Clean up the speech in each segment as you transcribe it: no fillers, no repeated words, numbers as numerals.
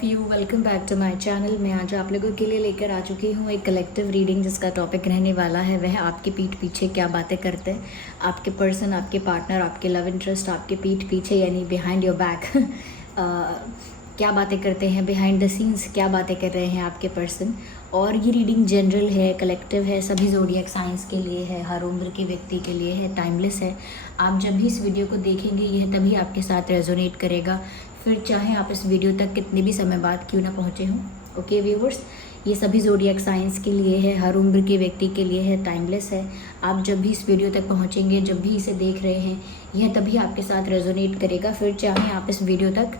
Of you, welcome back to my channel. मैं आज आप लोगों के लिए लेकर आ चुकी हूँ एक कलेक्टिव रीडिंग जिसका टॉपिक रहने वाला है वह आपके पीठ पीछे क्या बातें करते हैं आपके पर्सन, आपके पार्टनर, आपके लव इंटरेस्ट आपके पीठ पीछे यानी बिहाइंड योर बैक क्या बातें करते हैं, बिहाइंड द सीन्स क्या बातें कर रहे हैं आपके पर्सन। और ये रीडिंग जनरल है, कलेक्टिव है, सभी ज़ोडिएक साइंस के लिए है, हर उम्र के व्यक्ति के लिए है, टाइमलेस है। आप जब भी इस वीडियो को देखेंगे यह तभी आपके साथ रेजोनेट करेगा, फिर चाहे आप इस वीडियो तक कितने भी समय बाद क्यों ना पहुँचे हों। ओके व्यूवर्स, ये सभी ज़ोडिएक साइंस के लिए है, हर उम्र के व्यक्ति के लिए है, टाइमलेस है। आप जब भी इस वीडियो तक पहुँचेंगे, जब भी इसे देख रहे हैं, यह तभी आपके साथ रेजोनेट करेगा, फिर चाहे आप इस वीडियो तक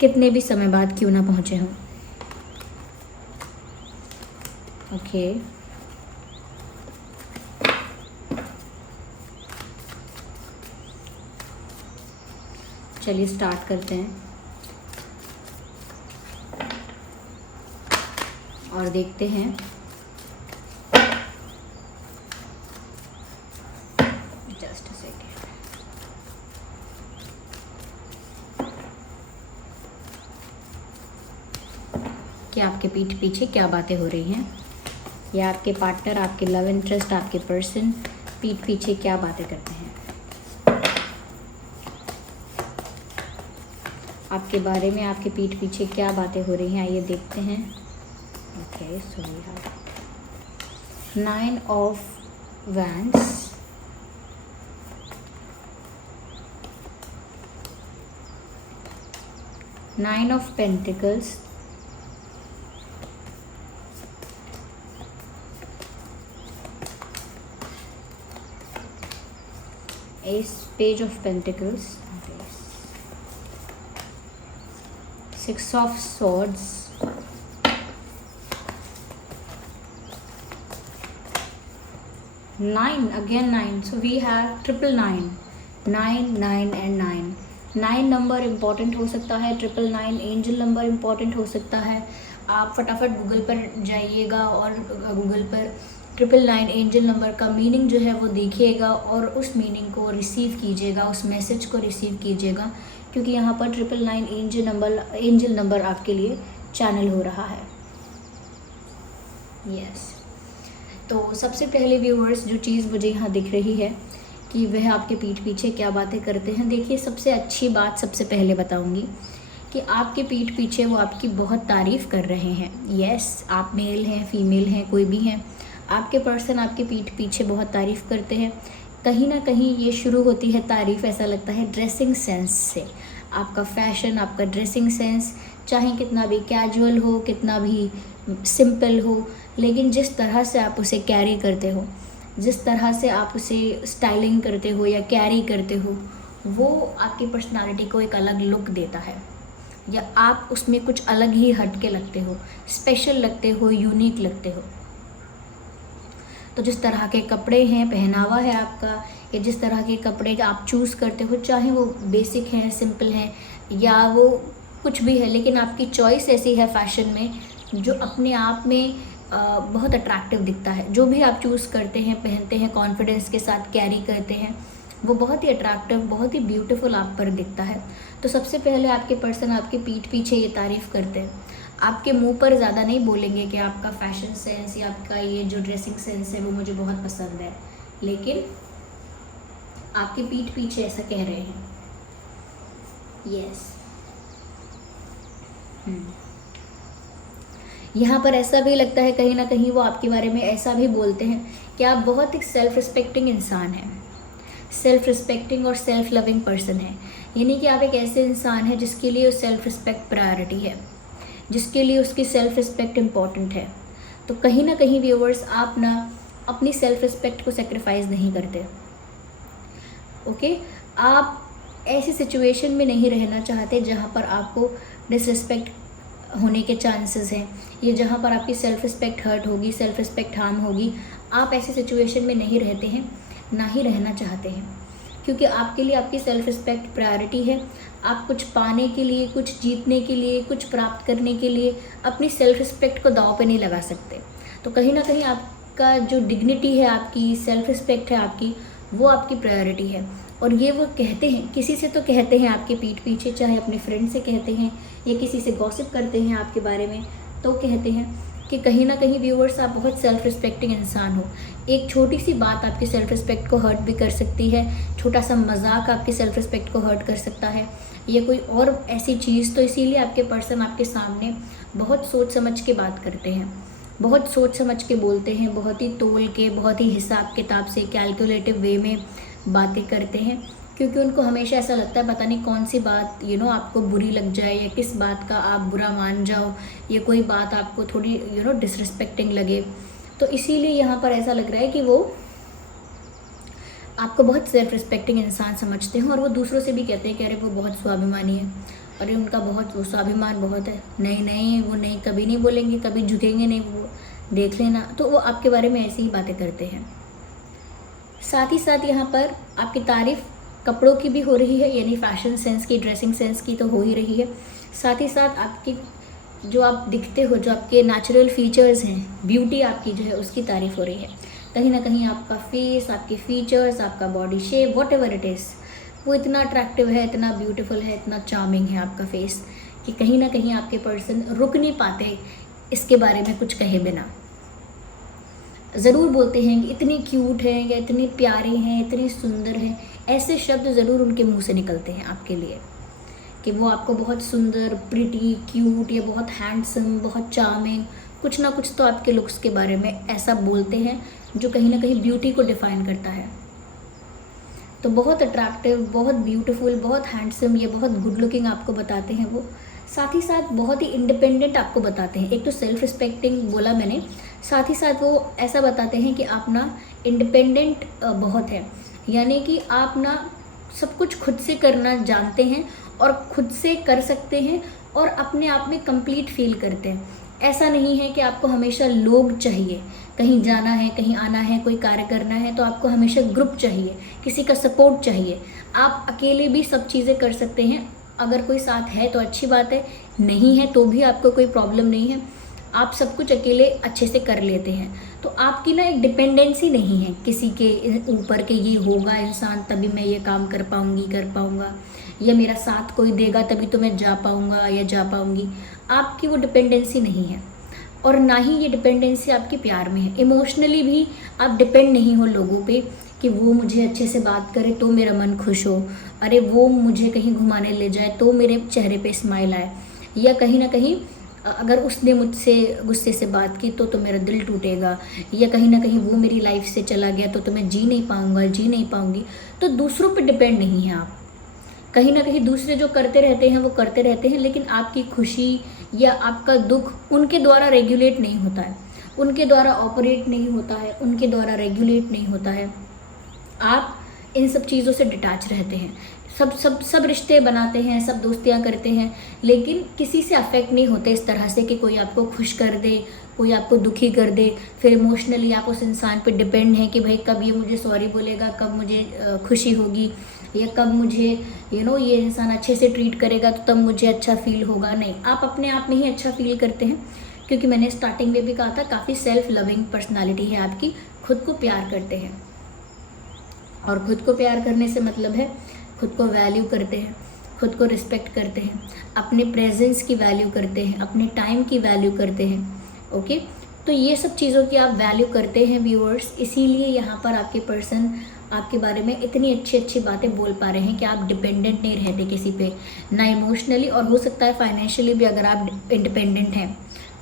कितने भी समय बाद क्यों ना पहुँचे हों। ओके चलिए स्टार्ट करते हैं और देखते हैं जस्ट अ सेकेंड। कि आपके पीठ पीछे क्या बातें हो रही हैं या आपके पार्टनर, आपके लव इंटरेस्ट, आपके पर्सन पीठ पीछे क्या बातें करते हैं आपके बारे में, आपके पीठ पीछे क्या बातें हो रही हैं, आइए देखते हैं। Okay so we have 9 of wands, Nine of Pentacles, Page of Pentacles, Six of Swords, Nine, again 9, so we have triple 9, 9, 9 and 9। 9 number important हो सकता है, 999 एंजल नंबर इम्पॉर्टेंट हो सकता है। आप फटाफट गूगल पर जाइएगा और गूगल पर 999 एंजल नंबर का मीनिंग जो है वो देखिएगा और उस मीनिंग को रिसीव कीजिएगा, उस मैसेज को रिसीव कीजिएगा, क्योंकि यहाँ पर 999 एंजल नंबर आपके लिए चैनल हो रहा है। यस तो सबसे पहले व्यूअर्स जो चीज़ मुझे यहाँ दिख रही है कि वह आपके पीठ पीछे क्या बातें करते हैं। देखिए, सबसे अच्छी बात सबसे पहले बताऊंगी कि आपके पीठ पीछे वो आपकी बहुत तारीफ़ कर रहे हैं। यस, आप मेल हैं, फीमेल हैं, कोई भी हैं, आपके पर्सन आपके पीठ पीछे बहुत तारीफ़ करते हैं। कहीं ना कहीं ये शुरू होती है तारीफ़, ऐसा लगता है ड्रेसिंग सेंस से। आपका फैशन, आपका ड्रेसिंग सेंस चाहे कितना भी कैजुअल हो, कितना भी सिंपल हो, लेकिन जिस तरह से आप उसे कैरी करते हो, जिस तरह से आप उसे स्टाइलिंग करते हो या कैरी करते हो, वो आपकी पर्सनालिटी को एक अलग लुक देता है, या आप उसमें कुछ अलग ही हट के लगते हो, स्पेशल लगते हो, यूनिक लगते हो। तो जिस तरह के कपड़े हैं, पहनावा है आपका, या जिस तरह के कपड़े आप चूज़ करते हो, चाहे वो बेसिक हैं, सिंपल हैं, या वो कुछ भी है, लेकिन आपकी चॉइस ऐसी है फैशन में जो अपने आप में बहुत अट्रैक्टिव दिखता है। जो भी आप चूज़ करते हैं, पहनते हैं, कॉन्फिडेंस के साथ कैरी करते हैं, वो बहुत ही अट्रैक्टिव, बहुत ही ब्यूटीफुल आप पर दिखता है। तो सबसे पहले आपके पर्सन आपके पीठ पीछे ये तारीफ़ करते हैं। आपके मुंह पर ज़्यादा नहीं बोलेंगे कि आपका फैशन सेंस या आपका ये जो ड्रेसिंग सेंस है वो मुझे बहुत पसंद है, लेकिन आपके पीठ पीछे ऐसा कह रहे हैं। यस यहाँ पर ऐसा भी लगता है कहीं ना कहीं वो आपके बारे में ऐसा भी बोलते हैं कि आप बहुत एक सेल्फ रिस्पेक्टिंग इंसान हैं, सेल्फ रिस्पेक्टिंग और सेल्फ लविंग पर्सन है। यानी कि आप एक ऐसे इंसान हैं जिसके लिए सेल्फ रिस्पेक्ट प्रायोरिटी है, जिसके लिए उसकी सेल्फ रिस्पेक्ट इम्पॉर्टेंट है। तो कहीं ना कहीं व्यूअर्स, आप ना अपनी सेल्फ रिस्पेक्ट को सेक्रीफाइस नहीं करते। ओके, आप ऐसी सिचुएशन में नहीं रहना चाहते जहाँ पर आपको डिसरिस्पेक्ट होने के चांसेस हैं, या जहाँ पर आपकी सेल्फ रिस्पेक्ट हर्ट होगी, सेल्फ रिस्पेक्ट हार्म होगी। आप ऐसी सिचुएशन में नहीं रहते हैं, ना ही रहना चाहते हैं, क्योंकि आपके लिए आपकी सेल्फ रिस्पेक्ट प्रायोरिटी है। आप कुछ पाने के लिए, कुछ जीतने के लिए, कुछ प्राप्त करने के लिए अपनी सेल्फ रिस्पेक्ट को दांव पे नहीं लगा सकते। तो कहीं ना कहीं आपका जो डिग्निटी है, आपकी सेल्फ रिस्पेक्ट है आपकी, वो आपकी प्रायोरिटी है। और ये वो कहते हैं, किसी से तो कहते हैं आपके पीठ पीछे, चाहे अपने फ्रेंड से कहते हैं या किसी से गॉसिप करते हैं आपके बारे में, तो कहते हैं कि कहीं ना कहीं व्यूअर्स आप बहुत सेल्फ रिस्पेक्टिंग इंसान हो। एक छोटी सी बात आपकी सेल्फ रिस्पेक्ट को हर्ट भी कर सकती है, छोटा सा मजाक आपकी सेल्फ रिस्पेक्ट को हर्ट कर सकता है, या कोई और ऐसी चीज़। तो इसीलिए आपके पर्सन आपके सामने बहुत सोच समझ के बात करते हैं, बहुत सोच समझ के बोलते हैं, बहुत ही तोल के, बहुत ही हिसाब किताब से, कैलकुलेटिव वे में बातें करते हैं, क्योंकि उनको हमेशा ऐसा लगता है पता नहीं कौन सी बात आपको बुरी लग जाए, या किस बात का आप बुरा मान जाओ, या कोई बात आपको थोड़ी डिसरिस्पेक्टिंग लगे। तो इसीलिए यहाँ पर ऐसा लग रहा है कि वो आपको बहुत सेल्फ रिस्पेक्टिंग इंसान समझते हैं, और वो दूसरों से भी कहते हैं कि अरे वो बहुत स्वाभिमानी है, अरे उनका बहुत वो स्वाभिमान बहुत है, नहीं नहीं वो नहीं, कभी नहीं बोलेंगे, कभी झुकेंगे नहीं, वो देख लेना। तो वो आपके बारे में ऐसी ही बातें करते हैं। साथ ही साथ यहाँ पर आपकी तारीफ़ कपड़ों की भी हो रही है, यानी फैशन सेंस की, ड्रेसिंग सेंस की तो हो ही रही है। साथ ही साथ आपकी जो आप दिखते हो, जो आपके नेचुरल फीचर्स हैं, ब्यूटी आपकी जो है उसकी तारीफ़ हो रही है। कहीं ना कहीं आपका फेस, आपके फीचर्स, आपका body shape, what ever it is, वो इतना अट्रैक्टिव है, इतना ब्यूटीफुल है, इतना चार्मिंग है आपका फेस, कि कहीं ना कहीं आपके पर्सन रुक नहीं पाते इसके बारे में कुछ कहे बिना। ज़रूर बोलते हैं कि इतनी क्यूट है, या इतनी प्यारी हैं, इतनी सुंदर हैं, ऐसे शब्द ज़रूर उनके मुंह से निकलते हैं आपके लिए, कि वो आपको बहुत सुंदर, प्रिटी, क्यूट, या बहुत हैंडसम, बहुत चार्मिंग, कुछ ना कुछ तो आपके लुक्स के बारे में ऐसा बोलते हैं जो कहीं ना कहीं ब्यूटी को डिफ़ाइन करता है। तो बहुत अट्रैक्टिव, बहुत ब्यूटीफुल, बहुत हैंडसम, या बहुत गुड लुकिंग आपको बताते हैं वो। साथ ही साथ बहुत ही इंडिपेंडेंट आपको बताते हैं। एक तो सेल्फ रिस्पेक्टिंग बोला मैंने, साथ ही साथ वो ऐसा बताते हैं कि आप ना इंडिपेंडेंट बहुत है, यानी कि आप ना सब कुछ खुद से करना जानते हैं, और खुद से कर सकते हैं, और अपने आप में कंप्लीट फील करते हैं। ऐसा नहीं है कि आपको हमेशा लोग चाहिए, कहीं जाना है, कहीं आना है, कोई कार्य करना है तो आपको हमेशा ग्रुप चाहिए, किसी का सपोर्ट चाहिए। आप अकेले भी सब चीज़ें कर सकते हैं, अगर कोई साथ है तो अच्छी बात है, नहीं है तो भी आपको कोई प्रॉब्लम नहीं है, आप सब कुछ अकेले अच्छे से कर लेते हैं। तो आपकी ना एक डिपेंडेंसी नहीं है किसी के ऊपर के ये होगा इंसान तभी मैं ये काम कर पाऊँगा, या मेरा साथ कोई देगा तभी तो मैं जा पाऊँगा या जा पाऊँगी। आपकी वो डिपेंडेंसी नहीं है, और ना ही ये डिपेंडेंसी आपके प्यार में है। इमोशनली भी आप डिपेंड नहीं हो लोगों पे कि वो मुझे अच्छे से बात करे तो मेरा मन खुश हो, अरे वो मुझे कहीं घुमाने ले जाए तो मेरे चेहरे पे स्माइल आए, या कहीं ना कहीं अगर उसने मुझसे गुस्से से बात की तो मेरा दिल टूटेगा, या कहीं ना कहीं वो मेरी लाइफ से चला गया तो मैं जी नहीं पाऊँगा, जी नहीं पाऊँगी। तो दूसरों पे डिपेंड नहीं है आप, कहीं ना कहीं दूसरे जो करते रहते हैं वो करते रहते हैं, लेकिन आपकी खुशी या आपका दुख उनके द्वारा रेगुलेट नहीं होता है, उनके द्वारा ऑपरेट नहीं होता है, उनके द्वारा रेगुलेट नहीं होता है। आप इन सब चीज़ों से डिटैच रहते हैं, सब रिश्ते बनाते हैं, सब दोस्तियां करते हैं, लेकिन किसी से अफेक्ट नहीं होते इस तरह से कि कोई आपको खुश कर दे, कोई आपको दुखी कर दे। फिर इमोशनली आप उस इंसान पे डिपेंड हैं कि भाई कब ये मुझे सॉरी बोलेगा, कब मुझे खुशी होगी, या कब मुझे ये इंसान अच्छे से ट्रीट करेगा तो तब मुझे अच्छा फील होगा। नहीं, आप अपने आप में ही अच्छा फील करते हैं, क्योंकि मैंने स्टार्टिंग में भी कहा था काफ़ी सेल्फ लविंग पर्सनालिटी है आपकी, खुद को प्यार करते हैं। और खुद को प्यार करने से मतलब है खुद को वैल्यू करते हैं, खुद को रिस्पेक्ट करते हैं, अपने प्रेजेंस की वैल्यू करते हैं, अपने टाइम की वैल्यू करते हैं। ओके, तो ये सब चीज़ों की आप वैल्यू करते हैं व्यूअर्स, इसीलिए यहाँ पर आपके पर्सन आपके बारे में इतनी अच्छी अच्छी बातें बोल पा रहे हैं कि आप डिपेंडेंट नहीं रहते किसी पे, ना इमोशनली, और हो सकता है फाइनेंशियली भी अगर आप इंडिपेंडेंट हैं,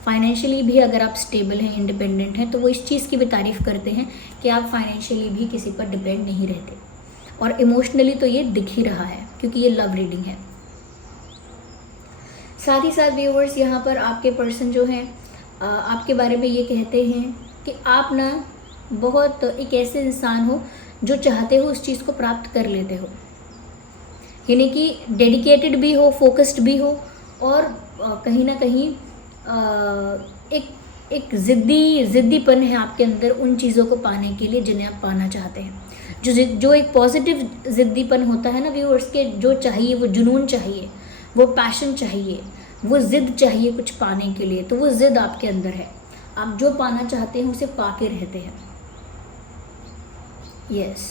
फाइनेंशियली भी अगर आप स्टेबल हैं, इंडिपेंडेंट हैं, तो वो इस चीज़ की भी तारीफ़ करते हैं कि आप फाइनेंशियली भी किसी पर डिपेंड नहीं रहते। और इमोशनली तो ये दिख ही रहा है क्योंकि ये लव रीडिंग है। साथ ही साथ व्यूअर्स यहाँ पर आपके पर्सन जो हैं आपके बारे में ये कहते हैं कि आप ना बहुत एक ऐसे इंसान हो जो चाहते हो उस चीज़ को प्राप्त कर लेते हो, यानी कि डेडिकेटेड भी हो, फोकस्ड भी हो, और कहीं ना कहीं एक ज़िद्दीपन है आपके अंदर उन चीज़ों को पाने के लिए जिन्हें आप पाना चाहते हैं। जो एक पॉजिटिव ज़िद्दीपन होता है ना व्यूअर्स, के जो चाहिए, वो जुनून चाहिए, वो पैशन चाहिए, वो ज़िद चाहिए कुछ पाने के लिए, तो वो ज़िद आपके अंदर है। आप जो पाना चाहते हैं उसे पाके रहते हैं। यस,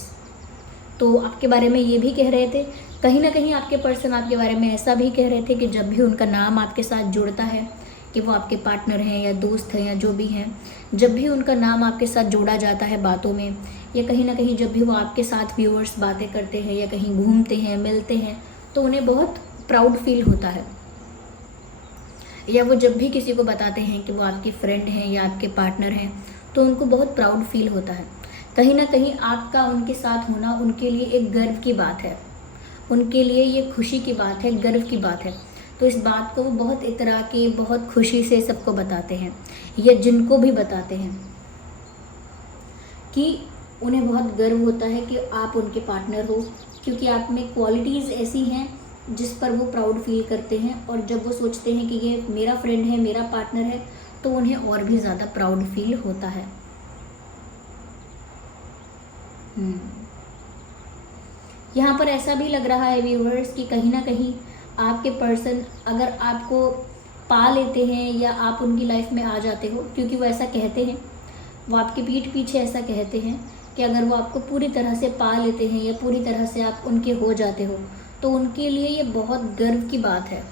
तो आपके बारे में ये भी कह रहे थे कहीं ना कहीं आपके पर्सन आपके बारे में ऐसा भी कह रहे थे कि जब भी उनका नाम आपके साथ जुड़ता है, कि वो आपके पार्टनर हैं या दोस्त हैं या जो भी हैं, जब भी उनका नाम आपके साथ जोड़ा जाता है बातों में, या कहीं ना कहीं जब भी वो आपके साथ व्यूअर्स बातें करते हैं या कहीं घूमते हैं मिलते हैं, तो उन्हें बहुत प्राउड फील होता है। या वो जब भी किसी को बताते हैं कि वो आपकी फ्रेंड हैं या आपके पार्टनर हैं, तो उनको बहुत प्राउड फील होता है। कहीं ना कहीं आपका उनके साथ होना उनके लिए एक गर्व की बात है, उनके लिए ये खुशी की बात है, गर्व की बात है। तो इस बात को वो बहुत इतरा के बहुत खुशी से सबको बताते हैं, या जिनको भी बताते हैं, कि उन्हें बहुत गर्व होता है कि आप उनके पार्टनर हो, क्योंकि आप में क्वालिटीज़ ऐसी हैं जिस पर वो प्राउड फील करते हैं। और जब वो सोचते हैं कि ये मेरा फ्रेंड है, मेरा पार्टनर है, तो उन्हें और भी ज़्यादा प्राउड फील होता है। यहाँ पर ऐसा भी लग रहा है व्यूअर्स कि कहीं ना कहीं आपके पर्सन अगर आपको पा लेते हैं या आप उनकी लाइफ में आ जाते हो, क्योंकि वो ऐसा कहते हैं, वो आपकी पीठ पीछे ऐसा कहते हैं कि अगर वो आपको पूरी तरह से पा लेते हैं या पूरी तरह से आप उनके हो जाते हो, तो उनके लिए ये बहुत गर्व की बात है,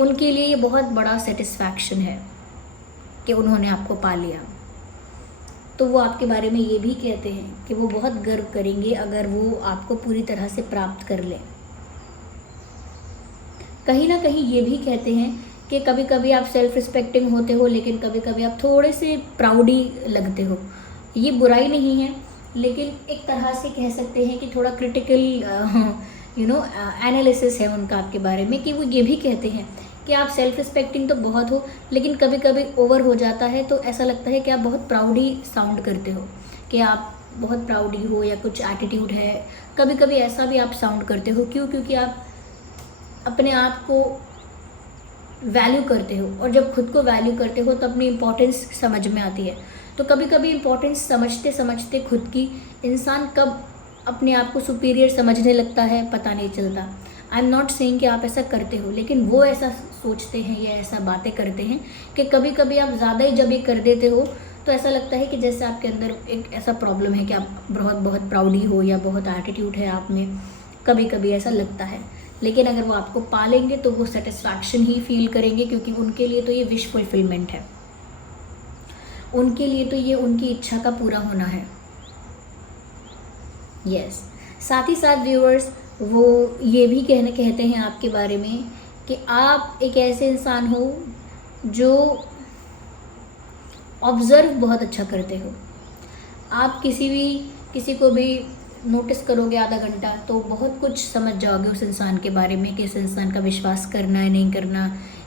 उनके लिए ये बहुत बड़ा सेटिस्फैक्शन है कि उन्होंने आपको पा लिया। तो वो आपके बारे में ये भी कहते हैं कि वो बहुत गर्व करेंगे अगर वो आपको पूरी तरह से प्राप्त कर ले। कहीं ना कहीं ये भी कहते हैं कि कभी कभी आप सेल्फ रिस्पेक्टिंग होते हो, लेकिन कभी कभी आप थोड़े से प्राउडी लगते हो। ये बुराई नहीं है, लेकिन एक तरह से कह सकते हैं कि थोड़ा क्रिटिकल एनालिसिस है उनका आपके बारे में, कि वो ये भी कहते हैं कि आप सेल्फ रिस्पेक्टिंग तो बहुत हो, लेकिन कभी कभी ओवर हो जाता है, तो ऐसा लगता है कि आप बहुत प्राउडी साउंड करते हो, कि आप बहुत प्राउडी हो या कुछ एटीट्यूड है। कभी कभी ऐसा भी आप साउंड करते हो। क्यों? क्योंकि आप अपने आप को वैल्यू करते हो, और जब खुद को वैल्यू करते हो तो अपनी इम्पोर्टेंस समझ में आती है। तो कभी कभी इम्पोर्टेंस समझते समझते खुद की इंसान कब अपने आप को सुपीरियर समझने लगता है पता नहीं चलता। आई एम नॉट सेइंग कि आप ऐसा करते हो, लेकिन वो ऐसा सोचते हैं या ऐसा बातें करते हैं कि कभी कभी आप ज़्यादा ही जब ये कर देते हो, तो ऐसा लगता है कि जैसे आपके अंदर एक ऐसा प्रॉब्लम है कि आप बहुत प्राउडी हो या बहुत एटीट्यूड है आप में, कभी कभी ऐसा लगता है। लेकिन अगर वो आपको पालेंगे तो वो सेटिस्फैक्शन ही फील करेंगे, क्योंकि उनके लिए तो ये विश फुलफिलमेंट है, उनके लिए तो ये उनकी इच्छा का पूरा होना है। यस साथ ही साथ व्यूअर्स वो ये भी कहते हैं आपके बारे में कि आप एक ऐसे इंसान हो जो ऑब्ज़र्व बहुत अच्छा करते हो। आप किसी को भी नोटिस करोगे आधा घंटा तो बहुत कुछ समझ जाओगे उस इंसान के बारे में, कि इस इंसान का विश्वास करना है नहीं करना,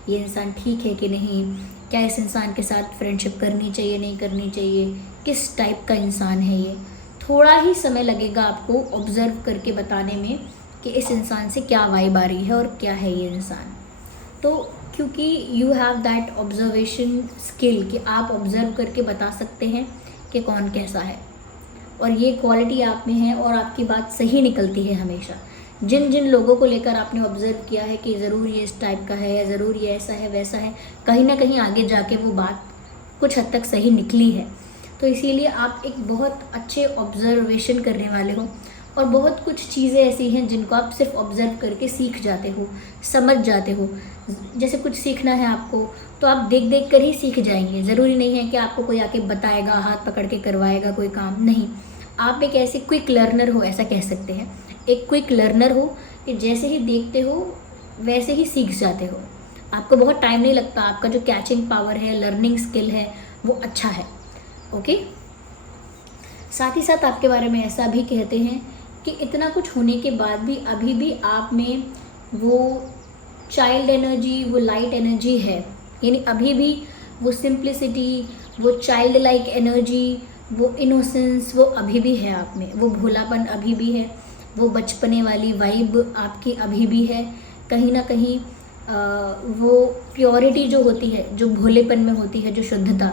ये इंसान ठीक है कि नहीं, क्या इस इंसान के साथ फ्रेंडशिप करनी चाहिए नहीं करनी चाहिए, किस टाइप का इंसान है ये। थोड़ा ही समय लगेगा आपको ऑब्ज़र्व करके बताने में कि इस इंसान से क्या वाइब आ रही है और क्या है ये इंसान। तो क्योंकि you have that observation skill कि आप ऑब्ज़र्व करके बता सकते हैं कि कौन कैसा है, और ये क्वालिटी आप में है और आपकी बात सही निकलती है हमेशा। जिन जिन लोगों को लेकर आपने ऑब्ज़र्व किया है कि ज़रूर ये इस टाइप का है या ज़रूर ये ऐसा है वैसा है, कहीं ना कहीं आगे जाके वो बात कुछ हद तक सही निकली है। तो इसीलिए आप एक बहुत अच्छे ऑब्जर्वेशन करने वाले हो, और बहुत कुछ चीज़ें ऐसी हैं जिनको आप सिर्फ ऑब्ज़र्व करके सीख जाते हो, समझ जाते हो। जैसे कुछ सीखना है आपको तो आप देख देख कर ही सीख जाएंगे, ज़रूरी नहीं है कि आपको कोई आके बताएगा, हाथ पकड़ के करवाएगा कोई काम, नहीं। आप एक ऐसे क्विक लर्नर हो, ऐसा कह सकते हैं, एक क्विक लर्नर हो कि जैसे ही देखते हो वैसे ही सीख जाते हो। आपको बहुत टाइम नहीं लगता, आपका जो कैचिंग पावर है, लर्निंग स्किल है, वो अच्छा है। ओके। साथ ही साथ आपके बारे में ऐसा भी कहते हैं कि इतना कुछ होने के बाद भी अभी भी आप में वो चाइल्ड एनर्जी, वो लाइट एनर्जी है, यानी अभी भी वो सिंप्लिसिटी, वो चाइल्ड लाइक एनर्जी, वो इनोसेंस, वो अभी भी है आप में, वो भोलापन अभी भी है, वो बचपने वाली वाइब आपकी अभी भी है। कहीं ना कहीं वो प्योरिटी जो होती है, जो भोलेपन में होती है, जो शुद्धता,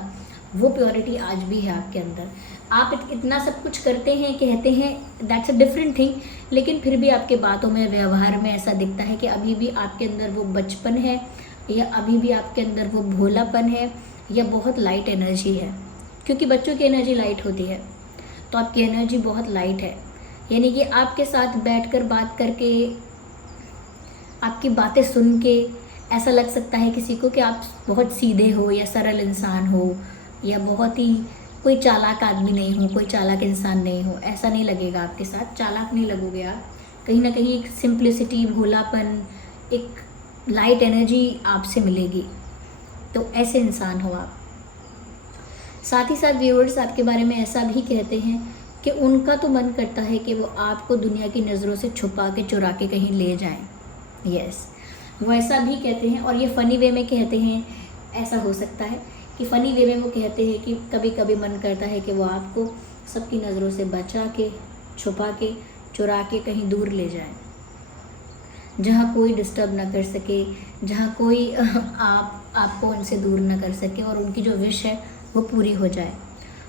वो प्योरिटी आज भी है आपके अंदर। आप इतना सब कुछ करते हैं, कहते हैं, दैट्स अ डिफरेंट थिंग, लेकिन फिर भी आपके बातों में, व्यवहार में ऐसा दिखता है कि अभी भी आपके अंदर वो बचपन है, या अभी भी आपके अंदर वो भोलापन है, या बहुत लाइट एनर्जी है। क्योंकि बच्चों की एनर्जी लाइट होती है, तो आपकी एनर्जी बहुत लाइट है, यानी कि आपके साथ बैठकर बात करके, आपकी बातें सुन के ऐसा लग सकता है किसी को कि आप बहुत सीधे हो या सरल इंसान हो, या बहुत ही कोई चालाक आदमी नहीं हो, कोई चालाक इंसान नहीं हो। ऐसा नहीं लगेगा आपके साथ, चालाक नहीं लगोगे आप। कहीं ना कहीं एक सिंप्लिसिटी, भोलापन, एक लाइट एनर्जी आपसे मिलेगी। तो ऐसे इंसान हो आप। साथ ही साथ व्यूअर्स आपके बारे में ऐसा भी कहते हैं कि उनका तो मन करता है कि वो आपको दुनिया की नज़रों से छुपा के, चुरा के कहीं ले जाएं। यस, वो ऐसा भी कहते हैं, और ये फ़नी वे में कहते हैं। ऐसा हो सकता है कि फ़नी वे में वो कहते हैं कि कभी कभी मन करता है कि वो आपको सबकी नज़रों से बचा के, छुपा के, चुरा के कहीं दूर ले जाएं, जहाँ कोई डिस्टर्ब ना कर सके, जहाँ कोई आपको उनसे दूर ना कर सके, और उनकी जो विश है वो पूरी हो जाए।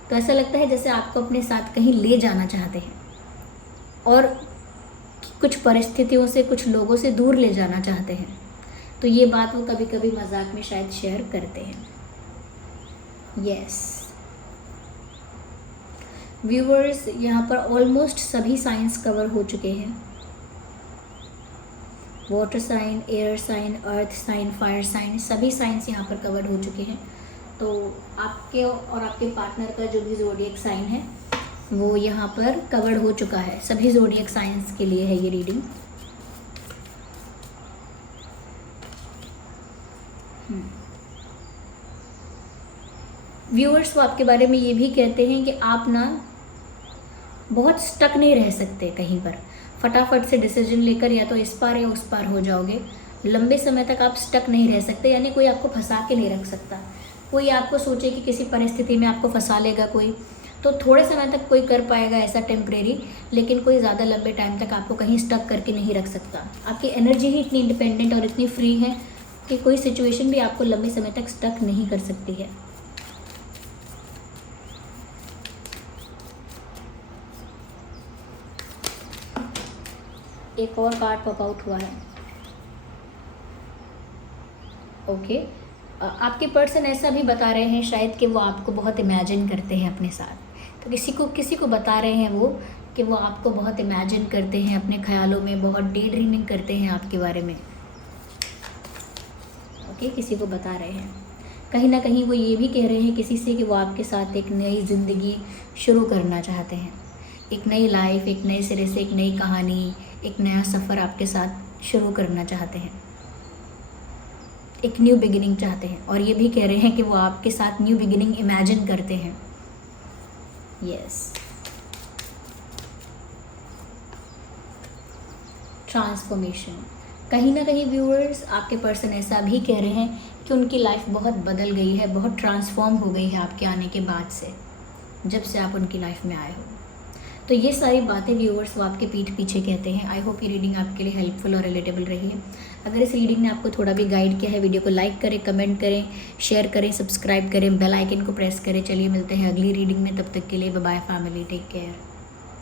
तो ऐसा लगता है जैसे आपको अपने साथ कहीं ले जाना चाहते हैं, और कुछ परिस्थितियों से, कुछ लोगों से दूर ले जाना चाहते हैं। तो ये बात वो कभी कभी मजाक में शायद शेयर करते हैं। यस व्यूअर्स, यहाँ पर ऑलमोस्ट सभी साइंस कवर हो चुके हैं। Water sign, air sign, earth sign, fire sign, सभी साइंस यहाँ पर कवर हो चुके हैं। तो आपके और आपके पार्टनर का जो भी ज़ोडिएक साइन है वो यहाँ पर कवर्ड हो चुका है। सभी ज़ोडिएक साइंस के लिए है ये रीडिंग। व्यूअर्स, वो आपके बारे में ये भी कहते हैं कि आप ना बहुत स्टक नहीं रह सकते कहीं पर। फटाफट से डिसीजन लेकर या तो इस पार या उस पार हो जाओगे। लंबे समय तक आप स्टक नहीं रह सकते, यानी कोई आपको फंसा के नहीं रख सकता। कोई आपको सोचे कि किसी परिस्थिति में आपको फंसा लेगा कोई, तो थोड़े समय तक कोई कर पाएगा ऐसा टेम्परेरी, लेकिन कोई ज़्यादा लंबे टाइम तक आपको कहीं स्टक करके नहीं रख सकता। आपकी एनर्जी ही इतनी इंडिपेंडेंट और इतनी फ्री है कि कोई सिचुएशन भी आपको लंबे समय तक स्टक नहीं कर सकती है। एक और कार्ड पॉप आउट हुआ है। ओके, आपके पर्सन ऐसा भी बता रहे हैं शायद कि वो आपको बहुत इमेजिन करते हैं अपने साथ। तो किसी को बता रहे हैं वो कि वो आपको बहुत इमेजिन करते हैं अपने ख्यालों में, बहुत डे ड्रीमिंग करते हैं आपके बारे में। ओके, किसी को बता रहे हैं। कहीं ना कहीं वो ये भी कह रहे हैं किसी से कि वो आपके साथ एक नई ज़िंदगी शुरू करना चाहते हैं। एक नई लाइफ, एक नए सिरे से एक नई कहानी, एक नया सफ़र आपके साथ शुरू करना चाहते हैं। एक न्यू बिगिनिंग चाहते हैं, और ये भी कह रहे हैं कि वो आपके साथ न्यू बिगिनिंग इमेजिन करते हैं। Yes, transformation. कहीं ना कहीं व्यूअर्स, आपके पर्सन ऐसा भी कह रहे हैं कि उनकी लाइफ बहुत बदल गई है, बहुत ट्रांसफॉर्म हो गई है आपके आने के बाद से, जब से आप उनकी लाइफ में आए हो। तो ये सारी बातें व्यूअर्स वो आपके पीठ पीछे कहते हैं। आई होप ये रीडिंग आपके लिए हेल्पफुल और रिलेटेबल रही है। अगर इस रीडिंग ने आपको थोड़ा भी गाइड किया है, वीडियो को लाइक करें, कमेंट करें, शेयर करें, सब्सक्राइब करें, बेल आइकन को प्रेस करें। चलिए मिलते हैं अगली रीडिंग में, तब तक के लिए bye bye family, take care.